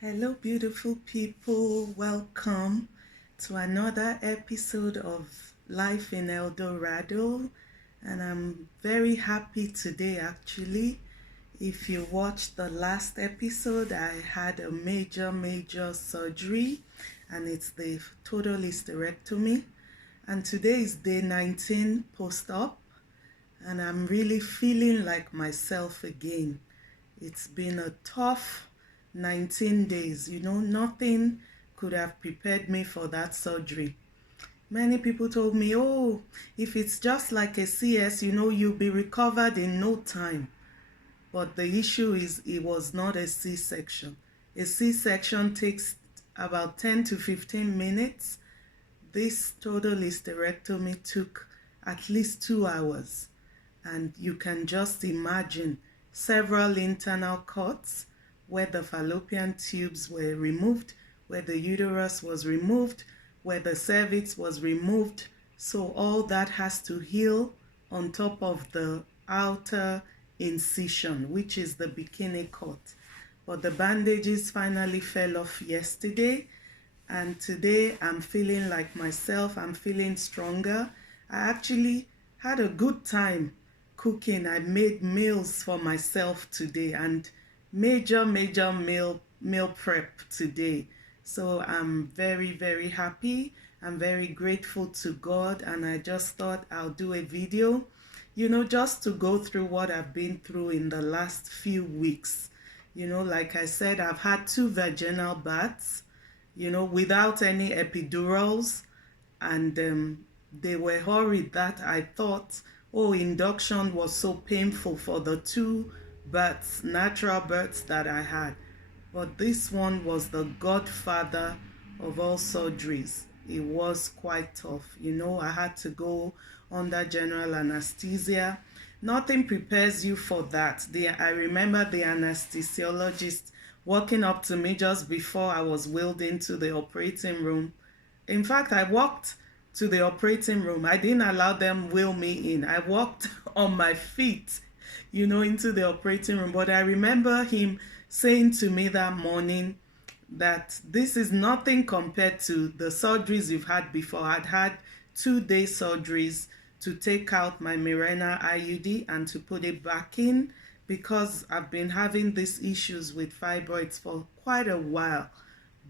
Hello, beautiful people. Welcome to another episode of Life in El Dorado. And I'm very happy today, actually. If you watched the last episode, I had a major surgery, and it's the total hysterectomy. And today is day 19 post-op, and I'm really feeling like myself again. It's been a tough 19 days. Nothing could have prepared me for that surgery. Many people told me, oh, if it's just like a CS, you'll be recovered in no time. But the issue is it was not a C-section. A C-section takes about 10 to 15 minutes. This total hysterectomy took at least 2 hours. And you can just imagine several internal cuts where the fallopian tubes were removed, where the uterus was removed, where the cervix was removed. So all that has to heal on top of the outer incision, which is the bikini cut. But the bandages finally fell off yesterday, and today I'm feeling like myself. I'm feeling stronger. I actually had a good time cooking. I made meals for myself today, and major meal prep today. So I'm very happy. I'm very grateful to God, and I just thought I'll do a video, just to go through what I've been through in the last few weeks. Like I said, I've had 2 vaginal baths, without any epidurals, and they were worried that I thought, oh, induction was so painful for the 2 births, natural births that I had. But this one was the godfather of all surgeries. It was quite tough. I had to go under general anesthesia. Nothing prepares you for that. I remember the anesthesiologist walking up to me just before I was wheeled into the operating room. In fact, I walked to the operating room. I didn't allow them wheel me in. I walked on my feet, into the operating room. But I remember him saying to me that morning that this is nothing compared to the surgeries you've had before. I'd had 2-day surgeries to take out my Mirena IUD and to put it back in, because I've been having these issues with fibroids for quite a while.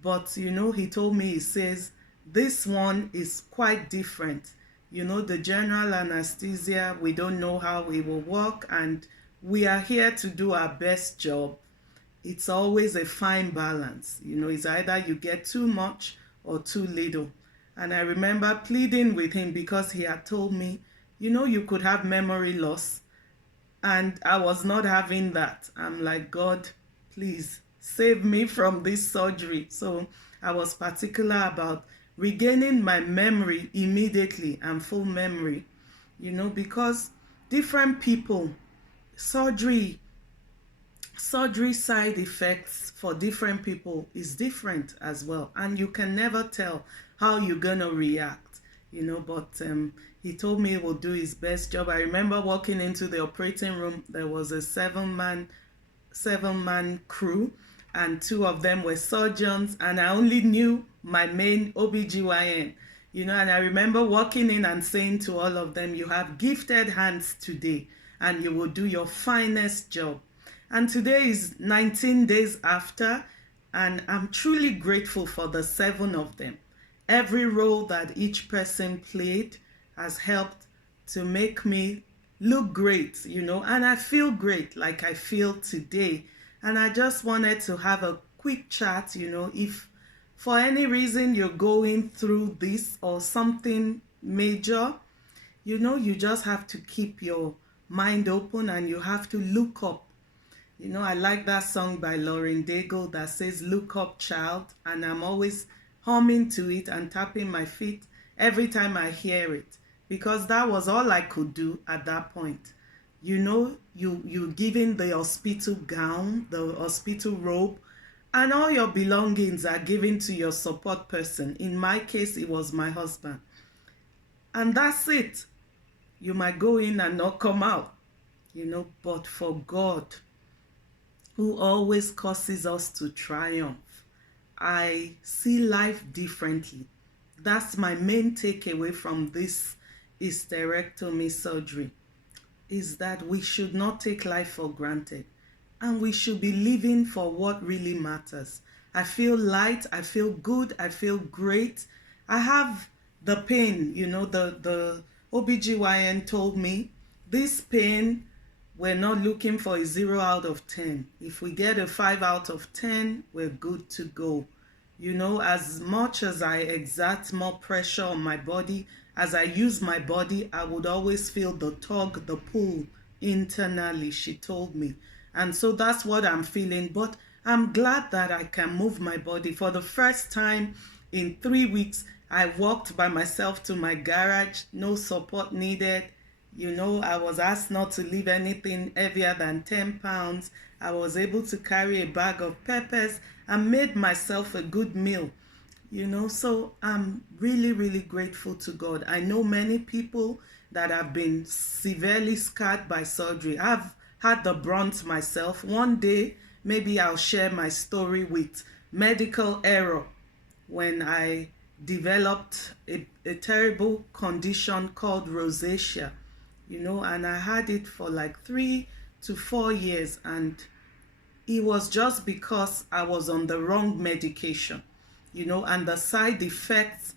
But he told me, he says, this one is quite different. The general anesthesia, we don't know how it will work, and we are here to do our best job. It's always a fine balance. It's either you get too much or too little. And I remember pleading with him because he had told me, you could have memory loss. And I was not having that. I'm like, God, please save me from this surgery. So I was particular about regaining my memory immediately and full memory, because different people, surgery side effects for different people is different as well. And you can never tell how you're going to react, but he told me he will do his best job. I remember walking into the operating room. There was a seven-man crew, and 2 of them were surgeons, and I only knew my main OBGYN, and I remember walking in and saying to all of them, you have gifted hands today, and you will do your finest job. And today is 19 days after, and I'm truly grateful for the 7 of them. Every role that each person played has helped to make me look great, and I feel great like I feel today. And I just wanted to have a quick chat, if for any reason you're going through this or something major, you just have to keep your mind open and you have to look up. I like that song by Lauren Daigle that says, look up, child, and I'm always humming to it and tapping my feet every time I hear it, because that was all I could do at that point. You giving the hospital gown, the hospital robe, and all your belongings are given to your support person. In my case, it was my husband. And that's it. You might go in and not come out, but for God, who always causes us to triumph, I see life differently. That's my main takeaway from this hysterectomy surgery, is that we should not take life for granted and we should be living for what really matters. I feel light, I feel good, I feel great. I have the pain, the OBGYN told me this pain, we're not looking for a 0 out of 10. If we get a 5 out of 10, we're good to go. As much as I exert more pressure on my body, as I use my body, I would always feel the tug, the pull internally, she told me. And so that's what I'm feeling. But I'm glad that I can move my body. For the first time in 3 weeks, I walked by myself to my garage, no support needed. I was asked not to leave anything heavier than 10 pounds. I was able to carry a bag of peppers and made myself a good meal. So I'm really, really grateful to God. I know many people that have been severely scarred by surgery. I've had the brunt myself. One day, maybe I'll share my story with medical error when I developed a terrible condition called rosacea, and I had it for like 3 to 4 years, and it was just because I was on the wrong medication, and the side effects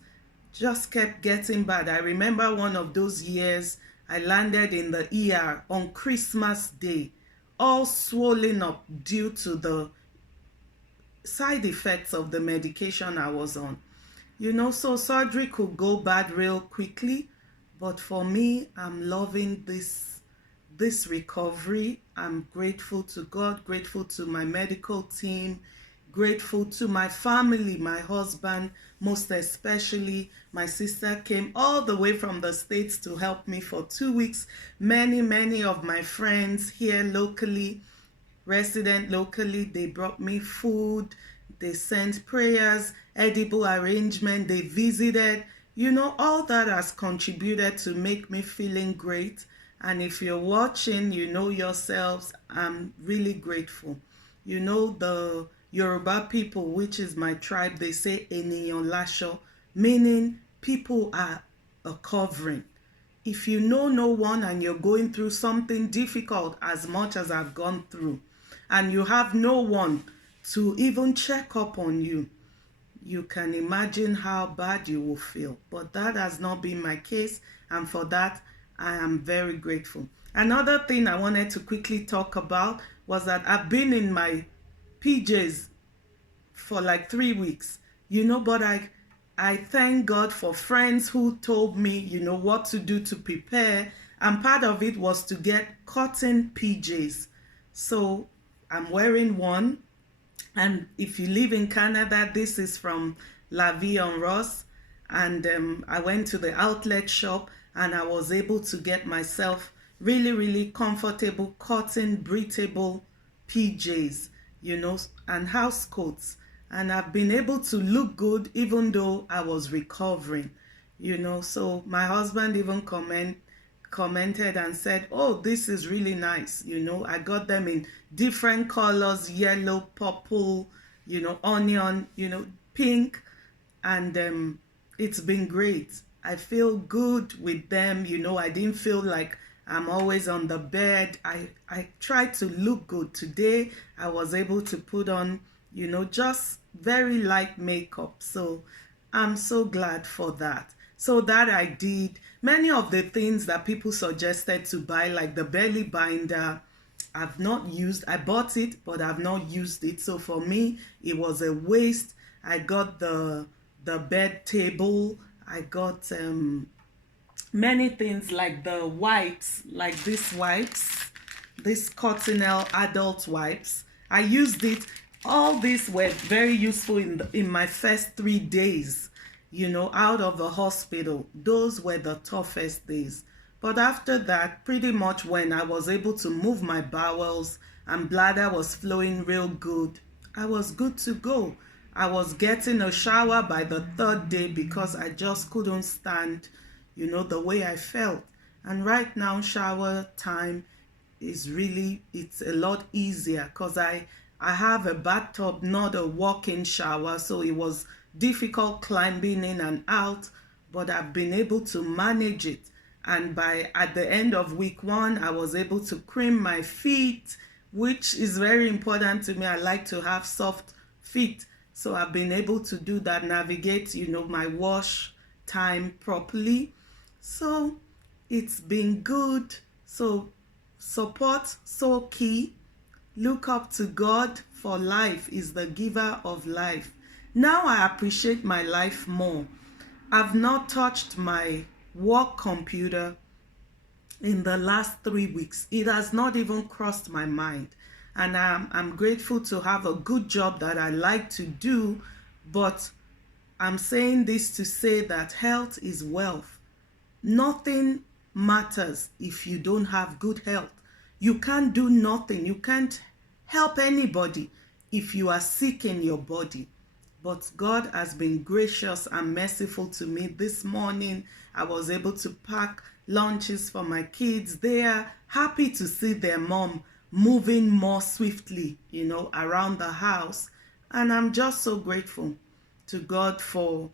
just kept getting bad. I remember one of those years I landed in the ER on Christmas Day, all swollen up due to the side effects of the medication I was on. So surgery could go bad real quickly, but for me, I'm loving this recovery. I'm grateful to God, grateful to my medical team, grateful to my family, my husband, most especially. My sister came all the way from the States to help me for 2 weeks. Many of my friends here locally, resident locally, they brought me food, they sent prayers, edible arrangement, they visited. All that has contributed to make me feeling great. And if you're watching, yourselves, I'm really grateful. The Yoruba people, which is my tribe, they say eniyan lasho, meaning people are a covering. If you know no one and you're going through something difficult as much as I've gone through, and you have no one to even check up on you, you can imagine how bad you will feel. But that has not been my case, and for that, I am very grateful. Another thing I wanted to quickly talk about was that I've been in my PJs for like 3 weeks, but I thank God for friends who told me, what to do to prepare, and part of it was to get cotton PJs. So I'm wearing one, and if you live in Canada, this is from La Vie en Rose, and I went to the outlet shop and I was able to get myself really comfortable cotton breathable PJs, and house coats, and I've been able to look good even though I was recovering. So my husband even commented and said, oh, this is really nice. I got them in different colors, yellow, purple, onion, pink, and it's been great. I feel good with them. I didn't feel like I'm always on the bed. I try to look good. Today I was able to put on just very light makeup, so I'm so glad for that. So that I did many of the things that people suggested to buy, like the belly binder. I've not used. I bought it, but I've not used it. So for me, it was a waste. I got the bed table. I got many things like the wipes, like these wipes, this Cottonelle adult wipes. I used it. All these were very useful in my first 3 days, out of the hospital. Those were the toughest days. But after that, pretty much when I was able to move my bowels and bladder was flowing real good, I was good to go. I was getting a shower by the 3rd day because I just couldn't stand, the way I felt. And right now, shower time is really, it's a lot easier because I have a bathtub, not a walk-in shower, so it was difficult climbing in and out, but I've been able to manage it. And at the end of week 1, I was able to cream my feet, which is very important to me. I like to have soft feet. So I've been able to do that, navigate, my wash time properly. So it's been good. So support, so key. Look up to God, for life is the giver of life. Now I appreciate my life more. I've not touched my work computer in the last 3 weeks. It has not even crossed my mind. And I'm grateful to have a good job that I like to do, but I'm saying this to say that health is wealth. Nothing matters if you don't have good health. You can't do nothing. You can't help anybody if you are sick in your body. But God has been gracious and merciful to me. This morning, I was able to pack lunches for my kids. They are happy to see their mom moving more swiftly, around the house. And I'm just so grateful to God for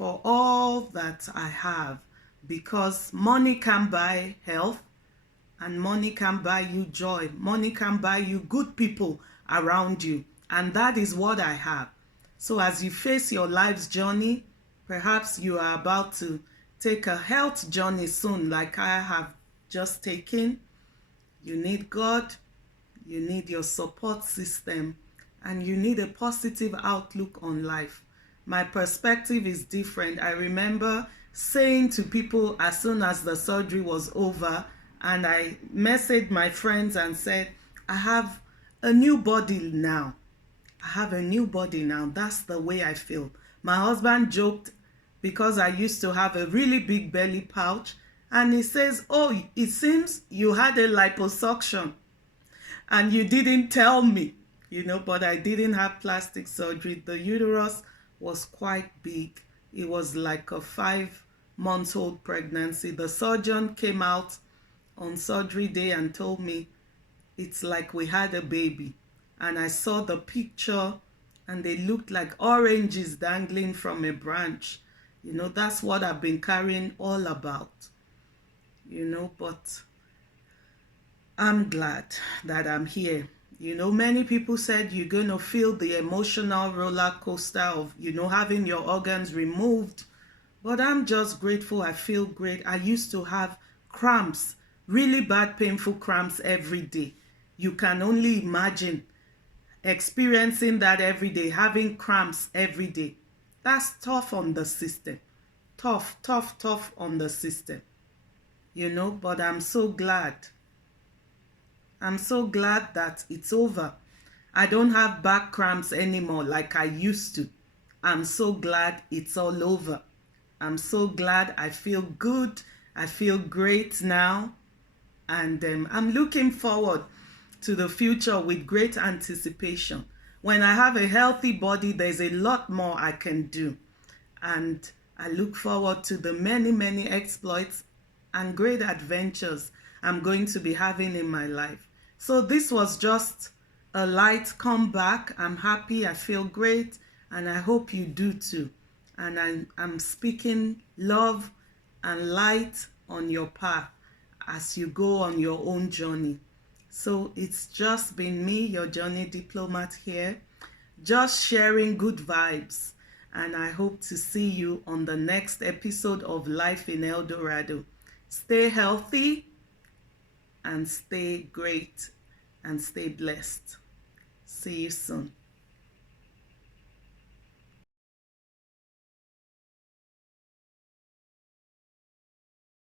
all that I have, because money can buy health, and money can buy you joy. Money can buy you good people around you. And that is what I have. So as you face your life's journey, perhaps you are about to take a health journey soon, like I have just taken. You need God, you need your support system, and you need a positive outlook on life. My perspective is different. I remember saying to people as soon as the surgery was over, and I messaged my friends and said, I have a new body now. I have a new body now. That's the way I feel. My husband joked because I used to have a really big belly pouch, and he says, oh, it seems you had a liposuction and you didn't tell me, but I didn't have plastic surgery. The uterus was quite big. It was like a 5-month-old pregnancy. The surgeon came out on surgery day and told me it's like we had a baby. And I saw the picture and they looked like oranges dangling from a branch. That's what I've been carrying all about. But I'm glad that I'm here. Many people said you're going to feel the emotional roller coaster of, having your organs removed. But I'm just grateful. I feel great. I used to have cramps, really bad, painful cramps every day. You can only imagine experiencing that every day, having cramps every day. That's tough on the system. Tough on the system. But I'm so glad. I'm so glad that it's over. I don't have back cramps anymore like I used to. I'm so glad it's all over. I'm so glad. I feel good. I feel great now. And I'm looking forward to the future with great anticipation. When I have a healthy body, there's a lot more I can do. And I look forward to the many, many exploits and great adventures I'm going to be having in my life. So this was just a light comeback. I'm happy. I feel great. And I hope you do too. And I'm speaking love and light on your path as you go on your own journey. So it's just been me, your journey diplomat here, just sharing good vibes. And I hope to see you on the next episode of Life in El Dorado. Stay healthy and stay great and stay blessed. See you soon.